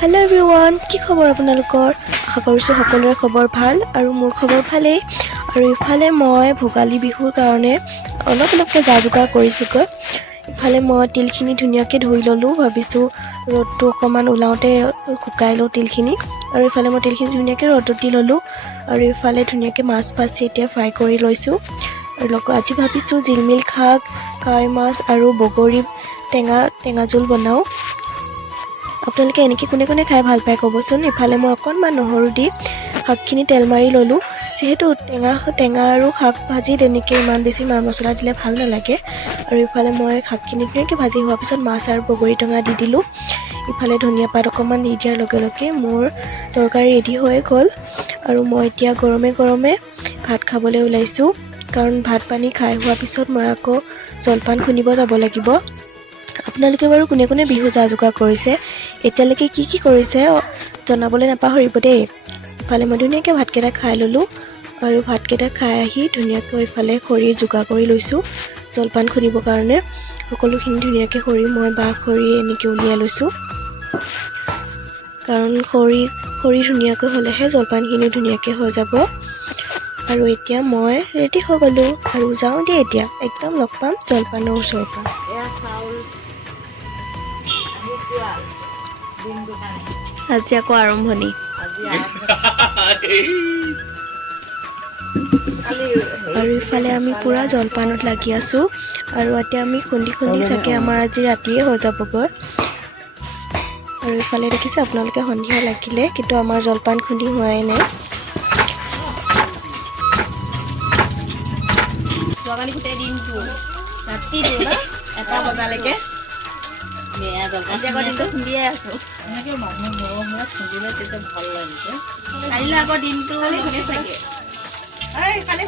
hello everyone কি খবৰ আপোনালোকৰ আশা কৰিছো সকলোৰে খবৰ ভাল আৰু মোৰ খবৰ ভালেই আৰু ইফালে মই ভোগালী বিহুৰ কাৰণে অলপকে জাজুকাৰ কৰিছোকৈ ইফালে মই তিলখিনি ধুনিয়াকৈ ধুই ললো ভাবিছো ৰ'দটো অকমান উলাওতে শুকাই লো তিলখিনি আৰু ইফালে মই তিলখিনি ধুনিয়াকৈ ৰ'দত দি ললো আৰু ইফালে ধুনিয়াকৈ মাছ ভাজি এতিয়া ফ্ৰাই কৰি লৈছো আৰু লগত আজি ভাবিছো জিলমিল শাক কাই মাছ আৰু বগৰী টেঙা জোল বনাও আপোনালোকে এনেকৈ কোনে কোনে খাই ভাল পায় ক'বচোন ইফালে মই অকণমান নহৰু দি শাকখিনি তেল মাৰি ললো যেহেতু টেঙা আৰু শাক ভাজি তেনেকৈ ইমান বেছি মা মছলা দিলে ভাল নালাগে আৰু ইফালে মই শাকখিনি ধুনীয়াকৈ ভাজি হোৱাৰ পিছত মাছ আৰু বগৰী টেঙা দি দিলোঁ ইফালে ধনিয়া পাত অকণমান দি দিয়াৰ লগে লগে মোৰ তৰকাৰী ৰেডি হৈ গ'ল আৰু মই এতিয়া গৰমে গৰমে ভাত খাবলৈ ওলাইছোঁ কাৰণ ভাত পানী খাই হোৱাৰ পিছত মই আকৌ জলপান খুন্দিব যাব লাগিব আপোনালোকে বাৰু কোনে কোনে বিহু জাজুকাৰ কৰিছে এতিয়ালৈকে কি কৰিছে জনাবলৈ নাপাহৰিব দেই ইফালে মই ধুনীয়াকৈ ভাতকেইটা খাই ল'লোঁ আৰু ভাতকেইটা খাই আহি ধুনীয়াকৈ ইফালে খৰি যোগাৰ কৰি লৈছোঁ জলপান খুন্দিবৰ কাৰণে সকলোখিনি ধুনীয়াকৈ খৰি মই খৰি এনেকৈ উলিয়াই লৈছোঁ কাৰণ খৰি ধুনীয়াকৈ হ'লেহে জলপানখিনি ধুনীয়াকৈ হৈ যাব আৰু এতিয়া মই ৰেডি হৈ গ'লোঁ আৰু যাওঁ দেই এতিয়া একদম লগ পাম জলপানৰ ওচৰৰ পৰা আজি আকৌ আৰম্ভণি আৰু ইফালে আমি পুৰা জলপানত লাগি আছোঁ আৰু এতিয়া আমি খুন্দি চাগে আমাৰ আজি ৰাতিয়ে হৈ যাবগৈ আৰু ইফালে দেখিছে আপোনালোকে সন্ধিয়া লাগিলে কিন্তু আমাৰ জলপান খুন্দি হোৱাই নাই যোৱাকালি গোটেই দিনটো ৰাতিটো ন 1টা বজালৈকে দিনটো খুন্দিয়ে আছোঁ কাইলৈ আকৌ দিনটো লাগে চাগে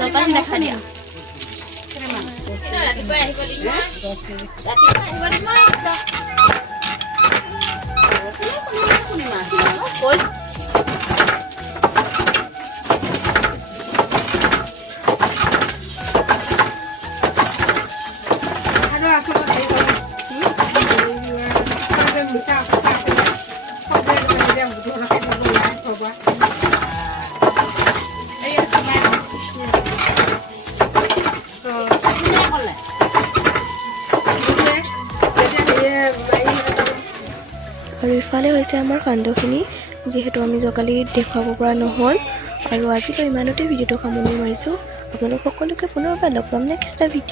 জলপান দেখা দিয়া ৰাতিপুৱাই আহিব দিম আৰু ইফালে হৈছে আমাৰ সান্দহখিনি যিহেতু আমি যোৱাকালি দেখুৱাব পৰা নহ'ল আৰু আজিলৈ ইমানতে ভিডিঅ'টো সামৰণি মাৰিছোঁ আপোনালোক সকলোকে পুনৰবাৰ লগ পাম নেক্সট ভিডিঅ'